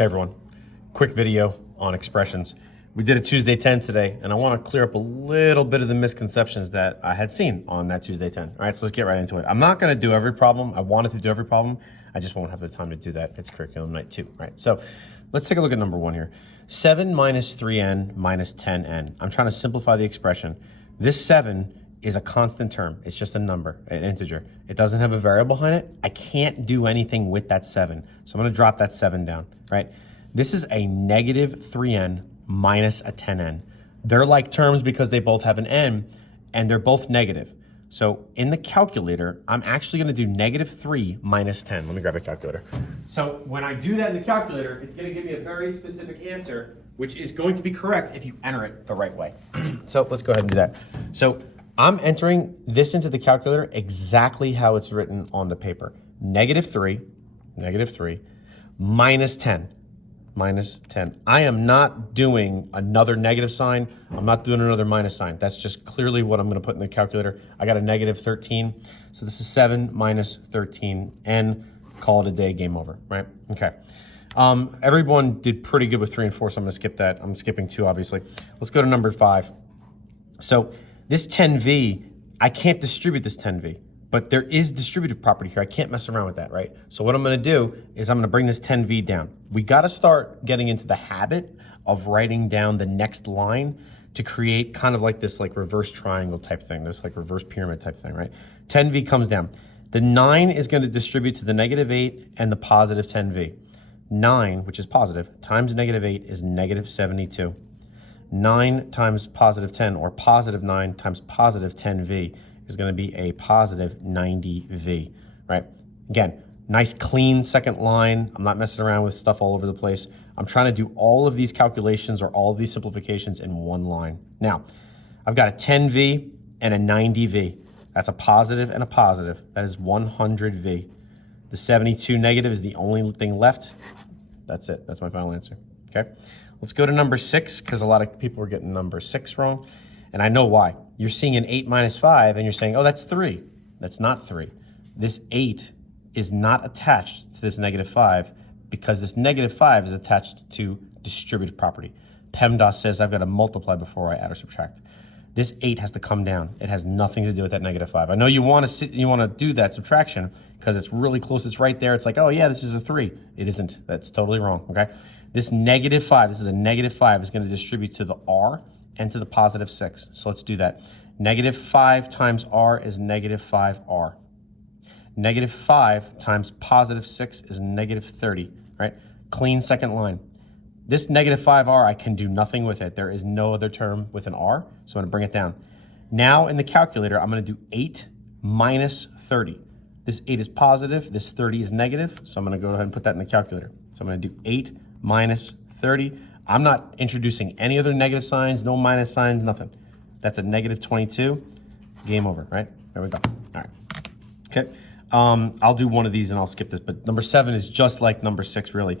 Hey everyone, quick video on expressions. We did a Tuesday 10 today, and I want to clear up a little bit of the misconceptions that I had seen on that Tuesday 10. All right, so let's get right into it. I'm not going to do every problem. I wanted to do every problem. I just won't have the time to do that. It's curriculum night 2, right? So let's take a look at number 1 here. 7 minus 3n minus 10n. I'm trying to simplify the expression. This 7 is a constant term. It's just a number, an integer. It doesn't have a variable behind it. I can't do anything with that 7. So I'm going to drop that 7 down, right? This is a negative 3n minus a 10n. They're like terms because they both have an n, and they're both negative. So in the calculator, I'm actually going to do negative 3 minus 10. Let me grab a calculator. So when I do that in the calculator, it's going to give me a very specific answer, which is going to be correct if you enter it the right way. So let's go ahead and do that. So I'm entering this into the calculator exactly how it's written on the paper. Negative 3 minus 10. Minus 10. I am not doing another negative sign. I'm not doing another minus sign. That's just clearly what I'm going to put in the calculator. I got a negative 13. So this is 7 minus 13. And call it a day, game over, right? Okay. Everyone did pretty good with 3 and 4, so I'm going to skip that. I'm skipping 2, obviously. Let's go to number 5. So this 10v, I can't distribute this 10v. But there is distributive property here. I can't mess around with that, right? So what I'm going to do is I'm going to bring this 10v down. We got to start getting into the habit of writing down the next line to create kind of like this like reverse triangle type thing, this like reverse pyramid type thing, right? 10v comes down. The 9 is going to distribute to the negative 8 and the positive 10v. 9, which is positive, times negative 8 is negative 72. 9 times positive 10, or positive 9 times positive 10v, is going to be a positive 90v, right? Again, nice clean second line. I'm not messing around with stuff all over the place. I'm trying to do all of these calculations or all of these simplifications in one line. Now, I've got a 10v and a 90v. That's a positive and a positive. That is 100v. The 72 negative is the only thing left. That's it. That's my final answer, okay? Let's go to number 6, because a lot of people are getting number 6 wrong. And I know why. You're seeing an 8 minus 5, and you're saying, oh, that's 3. That's not 3. This 8 is not attached to this negative 5 because this negative 5 is attached to distributive property. PEMDAS says I've got to multiply before I add or subtract. This 8 has to come down. It has nothing to do with that negative 5. I know you want to do that subtraction because it's really close. It's right there. It's like, oh, yeah, this is a 3. It isn't. That's totally wrong, okay? This negative 5, this is a negative 5, is going to distribute to the r and to the positive 6. So let's do that. Negative 5 times r is negative 5r. Negative 5 times positive 6 is negative 30, right? Clean second line. This negative 5r, I can do nothing with it. There is no other term with an r, so I'm going to bring it down. Now in the calculator, I'm going to do 8 minus 30. This 8 is positive, this 30 is negative, so I'm going to go ahead and put that in the calculator. So I'm going to do 8 minus 30. I'm not introducing any other negative signs, no minus signs, nothing. That's a negative 22. Game over, right? There we go. All right. Okay. I'll do one of these and I'll skip this, but number 7 is just like number 6, really.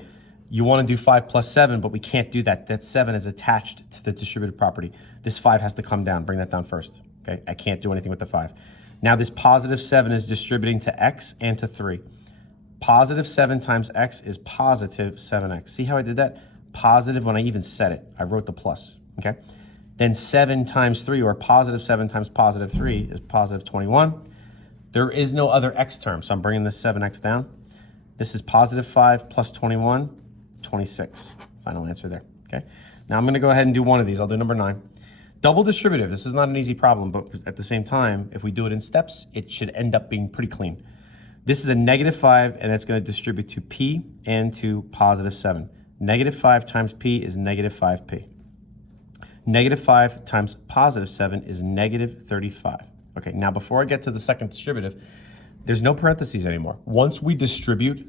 You want to do 5 plus 7, but we can't do that. That 7 is attached to the distributive property. This 5 has to come down. Bring that down first. Okay. I can't do anything with the 5. Now this positive 7 is distributing to x and to 3. Positive 7 times x is positive 7x. See how I did that? Positive when I even said it. I wrote the plus, okay? Then 7 times 3, or positive 7 times positive 3 is positive 21. There is no other x term, so I'm bringing this 7x down. This is positive 5 plus 21, 26. Final answer there, okay? Now I'm gonna go ahead and do one of these. I'll do number 9. Double distributive. This is not an easy problem, but at the same time, if we do it in steps, it should end up being pretty clean. This is a negative 5, and it's gonna distribute to p and to positive 7. Negative 5 times p is negative 5p. Negative 5 times positive 7 is negative 35. Okay, now before I get to the second distributive, there's no parentheses anymore. Once we distribute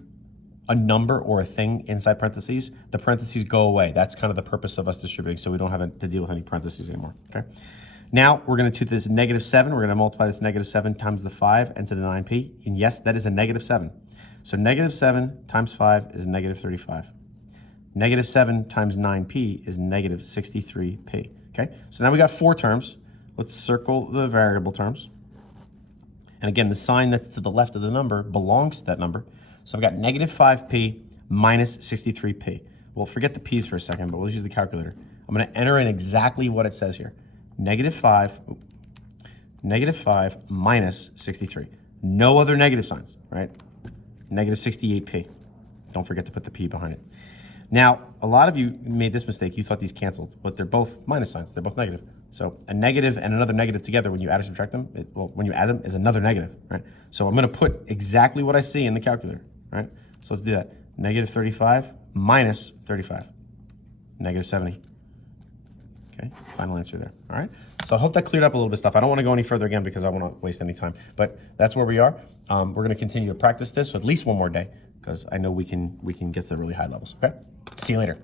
a number or a thing inside parentheses, the parentheses go away. That's kind of the purpose of us distributing, so we don't have to deal with any parentheses anymore, okay? Now we're going to do this negative 7. We're going to multiply this negative 7 times the 5 and to the 9p, and yes, that is a negative 7. So negative 7 times 5 is negative 35. Negative 7 times 9p is negative 63p, okay? So now we got 4 terms. Let's circle the variable terms. And again, the sign that's to the left of the number belongs to that number. So I've got negative 5p minus 63p. Well, forget the p's for a second, but we'll use the calculator. I'm going to enter in exactly what it says here. -5 minus 63. No other negative signs, right? Negative 68p. Don't forget to put the p behind it. Now, a lot of you made this mistake. You thought these canceled, but they're both minus signs. They're both negative. So a negative and another negative together, when you add or subtract them, when you add them, is another negative, right? So I'm going to put exactly what I see in the calculator, right? So let's do that. -35 minus 35. -70. Okay, final answer there. All right. So I hope that cleared up a little bit of stuff. I don't want to go any further again because I want to waste any time. But that's where we are. We're going to continue to practice this at least one more day because I know we can get to the really high levels. Okay. See you later.